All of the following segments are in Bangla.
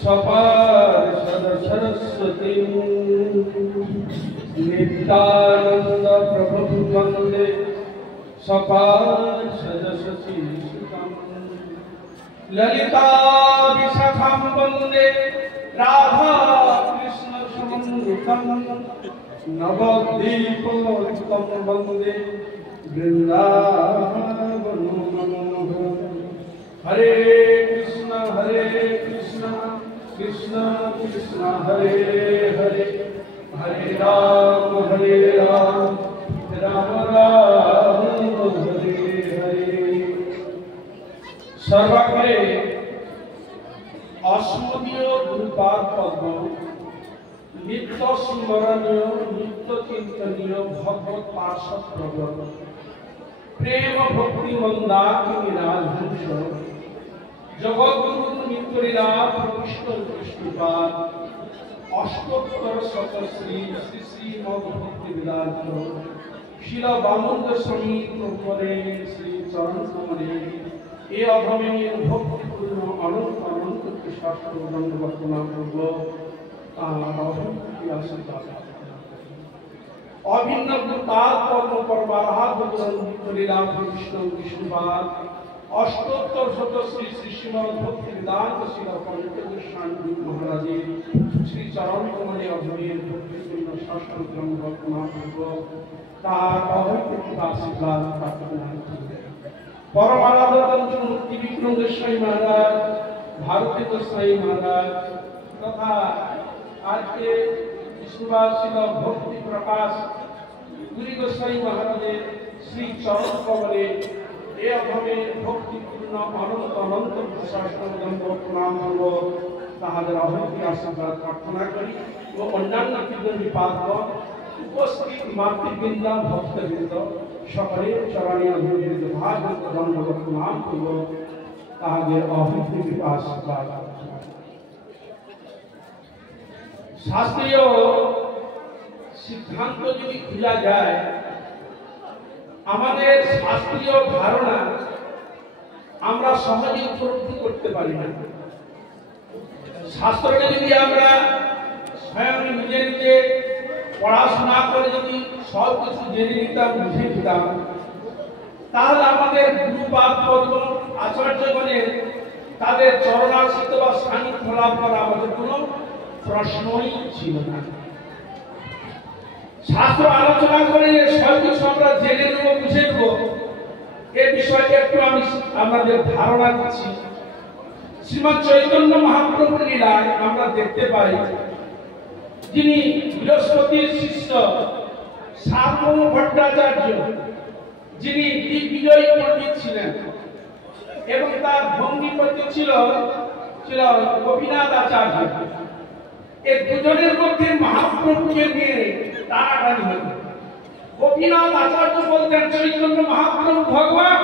सपार्षद सरस्वती नित्यानंद प्रभु वंदे सपार्षद शशीसुतम् ललिता विशाखं वंदे राधा कृष्ण समन्वितम् नवद्वीपोत्तम वंदे वृंदावनं मनोहरम् हरे कृष्ण कृष्ण कृष्ण हरे हरे हरे राम राम राम हरे हरे। सर्वग्रे अस्मदीय गुरुपाद पद्म नित्य स्मरणीय नित्य चिंतनीय भगवत पार्षद प्रगट प्रेम भक्ति मंदाकिनी राजहंस जगद्गुरु नित्यलीला प्रविष्ट कृष्णपाद अष्टोत्तर शतश्री श्री श्रीमद भक्ति वेदांत शिल बामंद स्वामी प्रभुरे श्री चरण कमले ए अभमेय भक्तिपूर्ण अनंत अनंत के शास्त्र दंड वर्तना पूर्व अभिन्न गुरुपाद पद्म परमाराध नित्यलीला प्रविष्ट कृष्णपाद अष्टोत्तर शतश्री श्री श्रीमद भक्ति वेदांत शिल पंडित गोस्वामी महाराज श्री चरण कमले अभमेय भक्तिपूर्ण शास्त्र दंड वर्तना पूर्व आशीर्वाद प्रार्थना परमाराध मुक्ति विक्रम गोस्वामी महाराज भारती गोस्वामी महाराज तथा आज के विश्ववासी भक्ति प्रकाश गुरु गोस्वामी महाराज श्री चरण कमले ए अभमेय भक्तिपूर्ण अनंत अनंत शास्त्र दंड प्रणाम ताहाদের অভক্তি আশীর্বাদ প্রার্থনা করি ও অন্যান্য কৃতজ্ঞ उपस्थित मातृवृंद भक्तवृंद सकले चरणे अभिवृद्ध भागवत दंडवत प्रणाम पूर्वक ताहाদের অভক্তি আশীর্বাদ। शास्त्रीय सिद्धांत যদি খোলা যায় আমাদের শাস্ত্রীয় ধারণা আমরা সহজে উপলব্ধি করতে পারি না। শাস্ত্রকে যদি আমরা স্বয়ং নিজে নিজে পড়াশোনা করে যদি সব কিছু জেনে নিতাম বুঝে নিতাম তাহলে আমাদের গুরুপাদ পদ্ম আচার্যগণের তাদের চরণাশ্রিত বা সান্নিধ্য লাভ করা আমাদের কোনো প্রশ্নই ছিল না। শাস্ত্র আলোচনা করে সব কিছু আমরা জেনে নেব বুঝে নেব এ বিষয়ে একটু আমি আমাদের ধারণা দিচ্ছি। শ্রীমৎ চৈতন্য মহাপ্রভুর লীলায় আমরা দেখতে পাই যিনি বৃহস্পতির শিষ্য সার্বভৌম ভট্টাচার্য যিনি দিগ্বিজয়ী পণ্ডিত ছিলেন এবং তার ভঙ্গিপতি ছিল গোপীনাথ আচার্য। এই দুজনের মধ্যে মহাপ্রভুকে নিয়ে টানাটানি হতো। গোপীনাথ আচার্য বলতেন চৈতন্য মহাপ্রভু ভগবান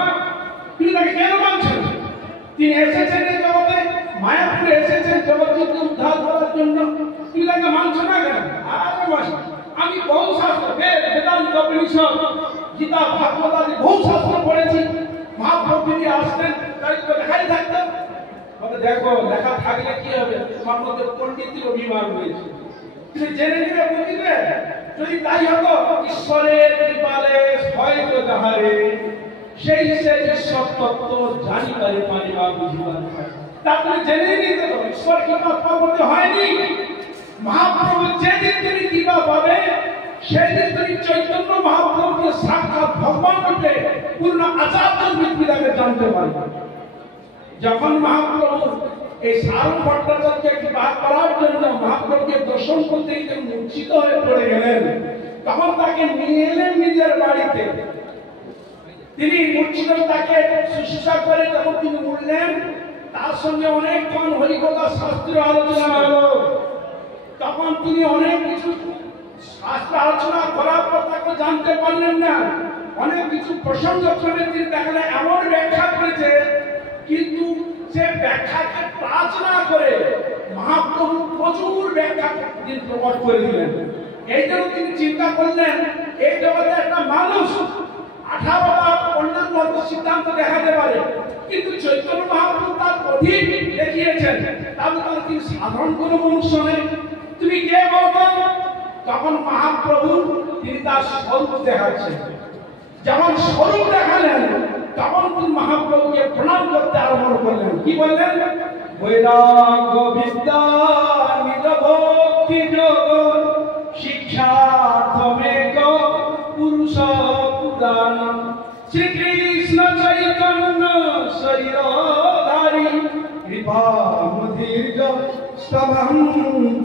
তুমি তাকে কেন মানছেন? তিনি এসেছেন এই জগতে মায়াপুরে এসেছেন জগৎকে উদ্ধার করার জন্য, তুমি তাকে মানছ না কেন? আমি বহু শাস্ত্র বেদান্ত উপনিষদ গীতা ভাগবত আদি বহু শাস্ত্র পড়েছি। মহাপ্রভু তিনি আসতেন তাই তো লেখাই থাকতো। দেখো লেখা থাকলে কি হবে? তোমার মধ্যে পণ্ডিতের অভিমান রয়েছে, তুমি জেনে নিবে বুঝিবে। যদি তাই হতো ঈশ্বরের কৃপালে হয়তো যাহারে সেই সে ঈশ্বর তত্ত্ব জানিবারে পারিবা বুঝিবার তারপরে জেনে নিতে হবে ঈশ্বর কৃপা করতে হয়নি। মহাপ্রভু যেদিন তিনি কৃপা পাবে সেই দিন তিনি চৈতন্য মহাপ্রভুকে সাক্ষাৎ ভগবান রূপে পূর্ণ আচার্য বিদ্যাকে জানতে পারবে। যখন মহাপ্রভু এই সারম ভট্টাচার্যকে কৃপা করার জন্য মহাপ্রভুকে দর্শন করতে গিয়ে মূর্ছিত হয়ে পড়ে গেলেন, তখন তাকে নিয়ে এলেন নিজের বাড়িতে। তিনি মূর্ছিত তাকে শুশ্রূষা করে যখন তিনি উঠলেন তার সঙ্গে অনেকক্ষণ হরিকথা শাস্ত্রীয় আলোচনা হলো। তখন তিনি অনেক কিছু শাস্ত্র আলোচনা করার পর তাকে জানতে পারলেন না। অনেক কিছু প্রসঙ্গ করে তিনি দেখালে এমন ব্যাখ্যা করেছে কিন্তু সে ব্যাখ্যাকে প্রাচ না করে মহাপ্রভু প্রচুর ব্যাখ্যা তিনি প্রকট করে দিলেন। এই জন্য তিনি চিন্তা করলেন এই জগতে একটা মানুষ 18টা অন্যান্য সিদ্ধান্ত দেখাতে পারে কিন্তু চৈতন্য মহাপ্রভু তার অধিক দেখিয়েছেন। তাহলে তিনি সাধারণ কোনো মনুষ্য নেই। তুমি কে বলতো? তখন মহাপ্রভু তিনি তার স্বরূপ দেখাচ্ছেন। যখন স্বরূপ দেখালেন তখন তিনি মহাপ্রভুকে প্রণাম করতে আরম্ভ করলেন। কি বললেন? বৈরাগ্য বিদ্যা নিজ ভক্তি যোগ শিক্ষার্থমেক পুরুষ পুরাণ শ্রীকৃষ্ণ চৈতন্য শরীরধারী কৃপা দীর্ঘ স্তবং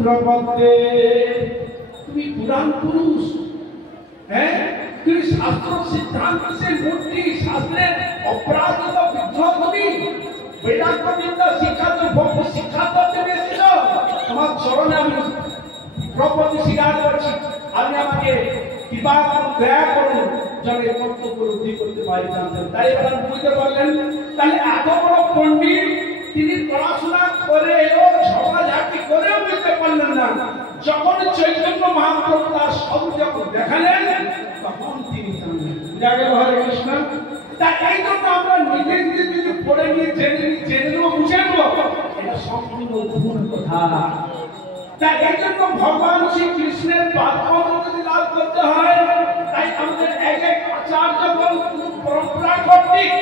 প্রপদ্যে। তুমি পুরাণ পুরুষ, হ্যাঁ, তুমি শাস্ত্র সিদ্ধান্ত সে মূর্তি শাস্ত্রের অপরাধিত বিদ্রোহ তুমি বৈরাগ্য বিদ্যা শিক্ষার্থী ভক্তি শিক্ষার্থী পেয়েছিল। তোমার চরণে আমি প্রপত্তি স্বীকার করছি, আপনি আমাকে কৃপা করুন, দয়া করুন, যেন এই তত্ত্ব উপলব্ধি করতে পারি জানতেন। তাই এবার আপনি বুঝতে পারলেন। তাহলে এত বড় পণ্ডিত তিনি পড়াশোনা করে ঝগড়াঝাটি করেও বুঝতে পারলেন না। যখন চৈতন্য মহাপ্রভু তার স্বরূপ যখন দেখালেন তখন তিনি জানলেন। বুঝা গেল? হরে কৃষ্ণ। তাই এই জন্য আমরা নিজে নিজে যদি পড়ে নিয়ে জেনে নেবো বুঝে নেবো, এটা সম্পূর্ণ ভুল কথা। তাই এই জন্য ভগবান শ্রীকৃষ্ণের পাদপদ্ম যদি লাভ করতে হয়, তাই আমাদের এক এক আচার্যগণ পরম্পরা কর্তৃক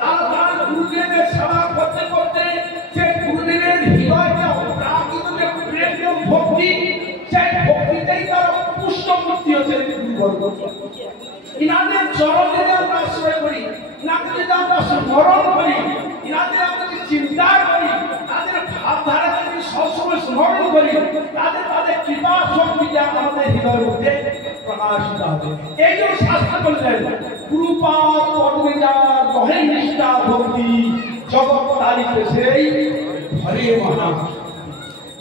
তারা গুরুদেবের সেবা করতে করতে সে গুরুদেবের হৃদয়কে অপ্রাকৃত যে প্রেম ভক্তি, সেই ভক্তিতেই তারা পুষ্টমূর্তি হচ্ছে গুরুবর্গ। ইনাদের চরণে আমরা আশ্রয় করি, ইনাকে যদি আমরা স্মরণ করি, ইনাদের আমরা যদি চিন্তা করি, তাদের ভাবধারাকে যদি সবসময় স্মরণ করি, তাদের কৃপা শক্তিটা আমাদের হৃদয়ের মধ্যে প্রকাশিত হবে। এই জন্য শাস্ত্র বললেন গুরুপাদ পদ্মে যার রহে নিষ্ঠা ভক্তি জগৎ তারিখে সেই হরে মহা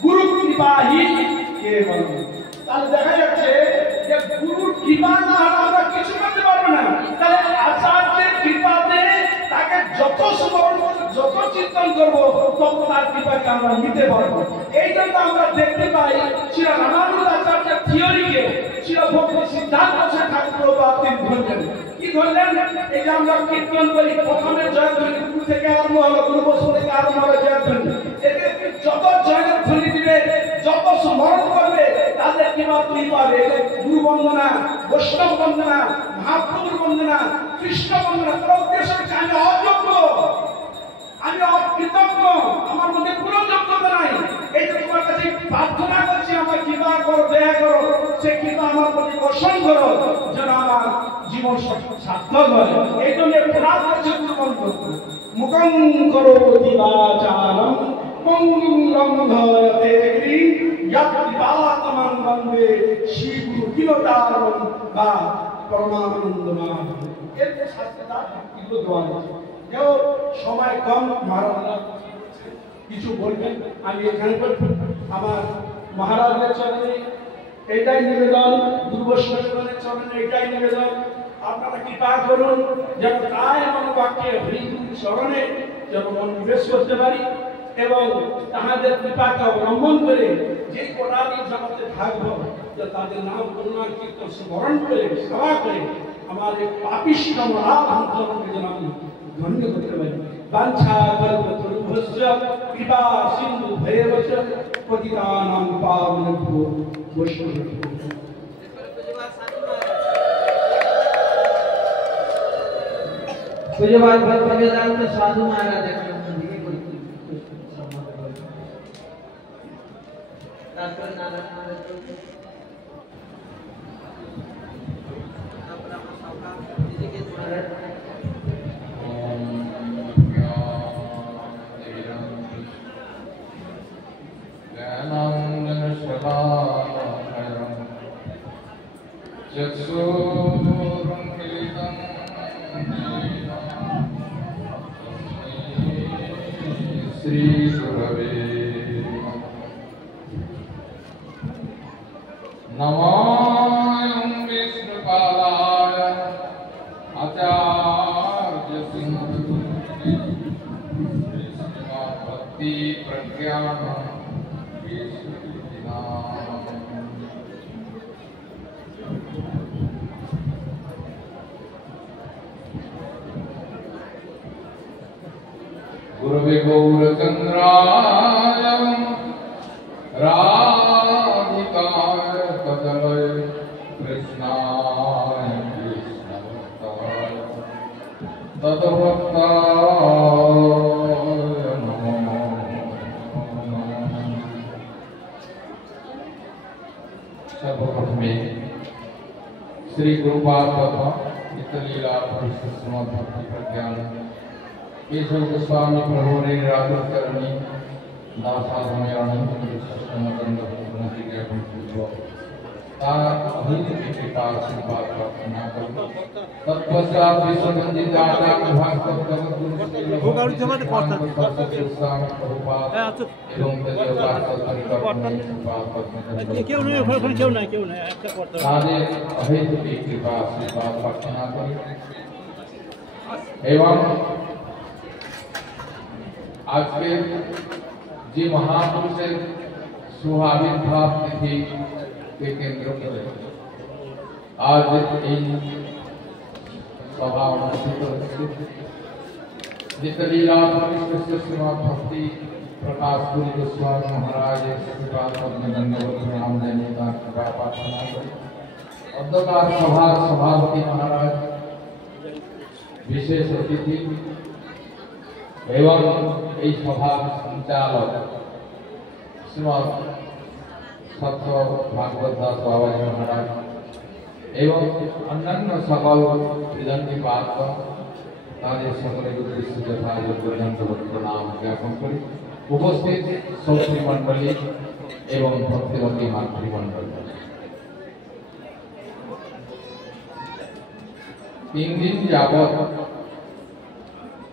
গুরু কৃপাহি কেবল। তাহলে দেখা যাচ্ছে যে গুরুর কৃপা না হলে আমরা কিছু করতে পারবো না। তাহলে আচার্যের কৃপাতে তাকে যত স্মরণ যত চিন্তন করবো তত তার কৃপাকে আমরা নিতে পারবো। এই জন্য আমরা দেখতে পাই শ্রী রামানুজ আচার্যের থিওরিকে শ্রী ভক্তি সিদ্ধান্ত ঠাকুর তিনি ধরলেন। কি ধরলেন? এই যে আমরা কীর্তন করি, প্রথমে জয়ধ্বনি গুরু থেকে আরম্ভ হলো, গুরু বসু থেকে আরম্ভ হলো জয়ধ্বনি। এতে যত জয়ধ্বনি দিবে, যত স্মরণ করবে, তাদের কৃপা তুমি পাবে। গুরু বন্দনা, বৈষ্ণব বন্দনা, মহাপ্রভুর বন্দনা, কৃষ্ণ বন্দনা। তোমার উদ্দেশ্য হচ্ছে আমি অযোগ্য, আমি অকৃতজ্ঞ, আমার মধ্যে কোনো যোগ্যতা নাই। এই যে তোমার কাছে প্রার্থনা করছি, আমার কৃপা করো, দয়া করো, সে কৃপা আমার প্রতি বর্ষণ করো, যেন আমার জীবন সার্থক হয়। এই জন্য প্রণাম করছে গুরু মন্ত্র। মুখং করোতি বাচালং মঙ্গলং ধরতে ইয়াত্রিপাতমং বন্দে শ্রী গুরু কিলতারং বা পরমানন্দময়। এর শাস্ত্রটা এগুলো দেওয়া আছে। কেউ সময় কম, মহারাজরা কিছু বলবেন, আমি এখানে আমার মহারাজের চরণে এটাই নিবেদন, দুর্বৈষ্ণবের চরণে এটাই নিবেদন, আপনারা কৃপা করুন যেন তাই আমার বাক্যে হরিগুরু চরণে যেন মনোনিবেশ করতে পারি এবং তাহাদের কৃপাকে অবলম্বন করে যে কোটালি জগতে থাকবো, যে তাদের নাম করুণা কীর্তন স্মরণ করে সেবা করে আমার এই পাপিষ্ঠ মহাভূতকে যেন আমি ধন্য করতে পারি। বাঞ্ছা কল্পতরুভ্যশ্চ কৃপা সিন্ধু ভৈরবশ্চ পতিতানাং পাবনেভ্যো বৈষ্ণবেভ্যো। पूज्यपाद भगवदानंद साधु महाराज श्री गुरवे नमो विष्णुपादाय आचार्य सिंधु भक्ति प्रज्ञान गुरुवे गौरचंद्राय सर्वप्रथमे श्री गुरुपाद तथा नित्यलीला श्रीमद् भक्ति प्रज्ञान केशव गोस्वामी प्रभु ने राजचरणी दासाधमयाणी सष्टमकंद भक्ति ज्ञापन पूर्वक तारा अहित की कृपा आशीर्वाद प्रार्थना करो। तत्पश्चात विश्ववंदित आचार्य भास्कर जगत गुरु श्री प्रभुपाद एवं तेजोपासक क्यों नहीं सारे अहित की कृपा आशीर्वाद प्रार्थना करो। एवं आज के जी महापुरुषेर शुभाविर्भाव तिथि के केंद्र पर आज सभा अनुष्ठित नित्यलीला श्रीमद् भक्ति प्रकाश पुरी गोस्वामी महाराज प्रणाम देने का कृपा प्रार्थना करें। अध्यकार सभा सभापति महाराज विशेष अतिथि एवं इस सभा संचालक श्रीमद् सत्य भागवत दास बाबा जी महाराज एवं अन्यान्य सकल विदंती पात्र तारे सकल उद्देश्य यथा प्रणाम ज्ञापन करी। उपस्थित सौत्री मंडली एवं भक्तिवती मातृमंडल 3 दिन যাবত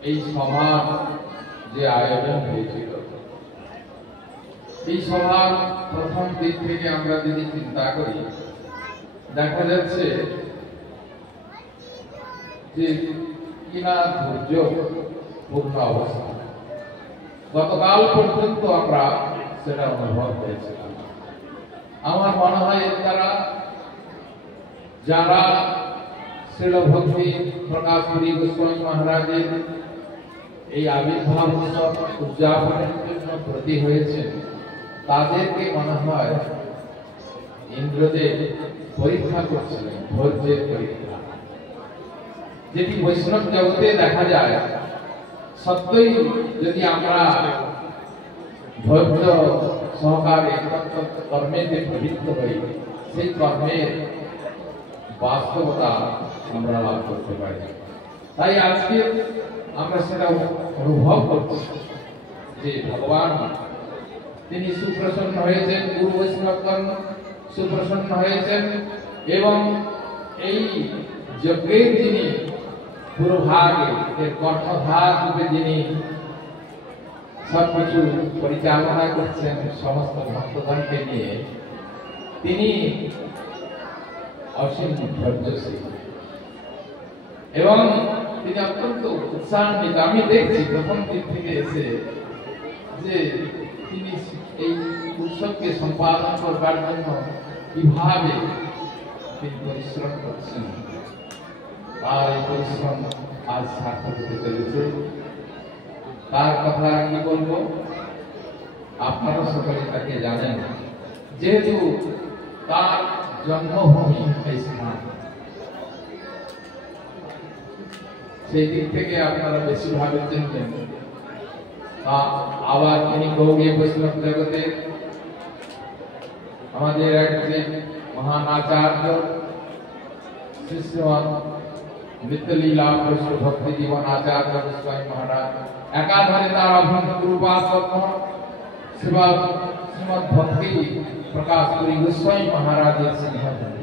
এই সভা যে আয়োজন হয়েছিল এই সভার প্রথম দিক থেকে আমরা যদি চিন্তা করি দেখা যাচ্ছে যে কিনা দুর্যোগপূর্ণ অবস্থা গতকাল পর্যন্ত আমরা সেটা অনুভব করেছিলাম। আমার মনে হয় এর দ্বারা যারা শ্রীল ভক্তি প্রকাশ পুরী গোস্বামী মহারাজের এই আবির্ভাব উৎসব উদযাপনের জন্য ব্রতী হয়েছেন তাদেরকে মনে হয় ইন্দ্রদেব পরীক্ষা করছিলেন, ধৈর্যের পরীক্ষা। যেটি বৈষ্ণব জগতে দেখা যায় সত্যই যদি আমরা ধৈর্য সহকারে কর্মেতে প্রবৃত্ত হই সেই কর্মের বাস্তবতা আমরা লাভ করতে পারি। তাই আজকে আমরা সেটা অনুভব করছি যে ভগবান তিনি সুপ্রসন্ন হয়েছেন, গুরু বৈষ্ণবগণ সুপ্রসন্ন হয়েছেন এবং এই যজ্ঞের যিনি পুরোভাগে এর কর্ণধার রূপে যিনি সবকিছু পরিচালনা করছেন সমস্ত ভক্তগণকে নিয়ে তিনি অসীম ধৈর্যশীল এবং তিনি অত্যন্ত উৎসাহান্বিত। আমি দেখছি প্রথম দিক থেকে এসে যে তিনি এই উৎসবকে সম্পাদন করবার জন্য কিভাবে তিনি পরিশ্রম করছেন আর এই পরিশ্রম আজ সার্থক হতে চলেছে। তার কথা কি বলবো, আপনারা সকলে তাকে জানেন, যেহেতু তার জন্মভূমি এই স্থান, সেই দিক থেকে আপনারা বেশিরভাগ চিনবেন। আবার তিনি গৌড়ীয় বৈষ্ণব জগতে আমাদের একজন মহান আচার্য শ্রীমৎ নিত্যলীলা ভক্তি জীবন আচার্য গোস্বামী মহারাজ একাধারে তার অভ্যন্ত গুরুপাদ শ্রীমৎ ভক্তি প্রকাশ পুরী গোস্বামী মহারাজের সিংহাসনে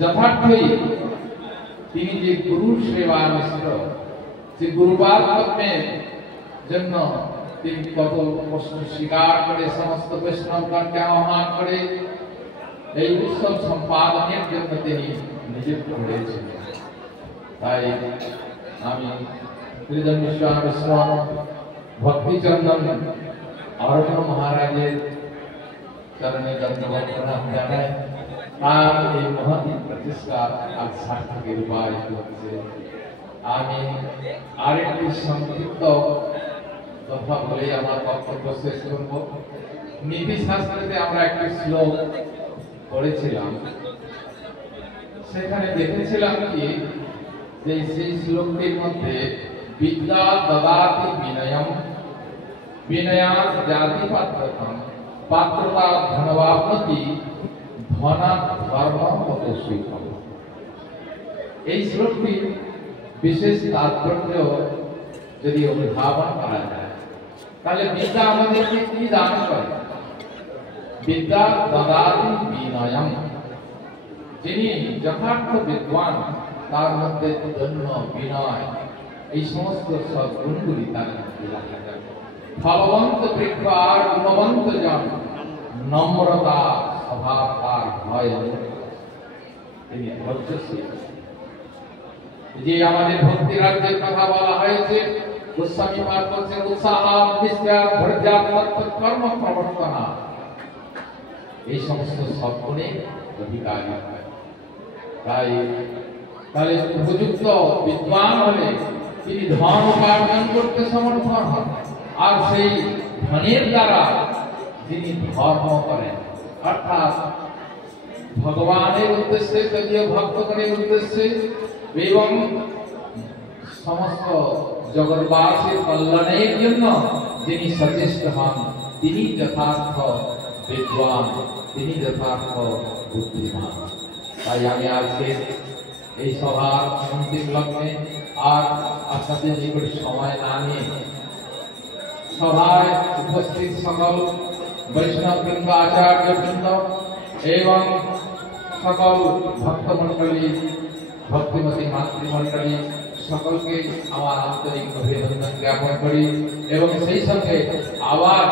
যথার্থই তিনি যে গুরুর সেবা নিষ্ঠ সে গুরুপাদ পদ্মের জন্য তিনি কত কষ্ট স্বীকার করে সমস্ত বৈষ্ণবগণকে আহ্বান করে এই উৎসব সম্পাদনের জন্য তিনি নিযুক্ত হয়েছিলেন। তাই আমি ভক্তিচন্দন অরণ্য মহারাজের চরণে ধন্যবাদ প্রণাম জানাই। আর এই মহতী প্রতিষ্ঠা আজ সার্থকের রূপায়িত হচ্ছে। আমি আরেকটি সংক্ষিপ্ত কথা বলে আমার বক্তব্য শেষ করব। নীতিশাস্ত্রে আমরা একটি শ্লোক পড়েছিলাম, সেখানে দেখেছিলাম কি যে সেই শ্লোকটির মধ্যে বিদ্যা দদাতি বিনয়ম বিনয়াৎ জাতি পাত্রতাম পাত্রতা ধনবাপ্নতি ধনা ধর্ম কত সুখম। এই শ্লোকটি বিশেষ তাৎপর্য যদি অনুধাবন করা যায়, তাহলে বিদ্যা আমাদেরকে কি দান করে? বিদ্যা দদাতি বিনয়ম। যিনি যথার্থ বিদ্বান তার মধ্যে জন্য বিনয়, এই সমস্ত সদ্গুণগুলি তার মধ্যে দেখা যায়। ফলবন্ত বৃক্ষ আর গুণবন্ত জন, নম্রতা স্বভাব আর ভয় নেই। তিনি ধৈর্যশীল। যে আমাদের ভক্তি রাজ্যের কথা বলা হয়েছে, গোস্বামী পাঠ করছেন উৎসাহ নিষ্ঠা ধৈর্য কর্ম প্রবর্তনা, এই সমস্ত সদ্গুণের অধিকারী হয়। তাহলে উপযুক্ত বিদ্বান হলে তিনি ধন উপার্জন করতে সমর্থ হন, আর সেই ধনের দ্বারা যিনি ধর্ম করেন, অর্থাৎ ভগবানের উদ্দেশ্যে, যদিও ভক্তগণের উদ্দেশ্যে এবং সমস্ত জগৎবাসীর কল্যাণের জন্য যিনি সচেষ্ট হন, তিনি যথার্থ বিদ্বান, তিনি যথার্থ বুদ্ধিমান। তাই আমি আজকে এই সভার অন্তিম লগ্নে আর আপনাদের নিকট সময় না নিয়ে সভায় উপস্থিত সকল বৈষ্ণব বৃন্দ, আচার্য বৃন্দ এবং সকল ভক্তমণ্ডলী, ভক্তিমতী মাতৃমণ্ডলী সকলকে আমার আন্তরিক অভিনন্দন জ্ঞাপন করি। এবং সেই সঙ্গে আবার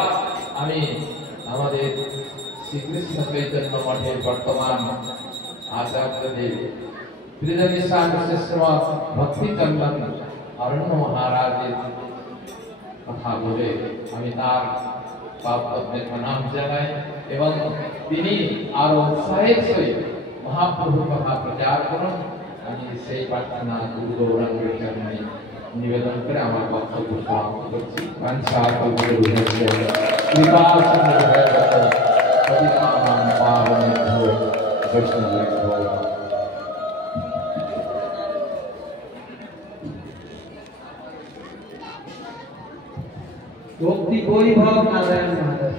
আমি আমাদের শ্রীকৃষ্ণ চৈতন্য মঠের বর্তমান আচার্যদেব ভক্তি চন্দন অরণ্য মহারাজের কথা বলে আমি তার পাদপদ্মে প্রণাম জানাই এবং তিনি আরো উৎসাহের সহিত মহাপ্রভুর কথা প্রচার করুন, আমি সেই প্রার্থনা গুরু গৌরাঙ্গের চরণে নিবেদন করে আমার বক্তব্য সমাপ্ত করছি। ভক্তি বৈভব নারায়ণ মহারাজ।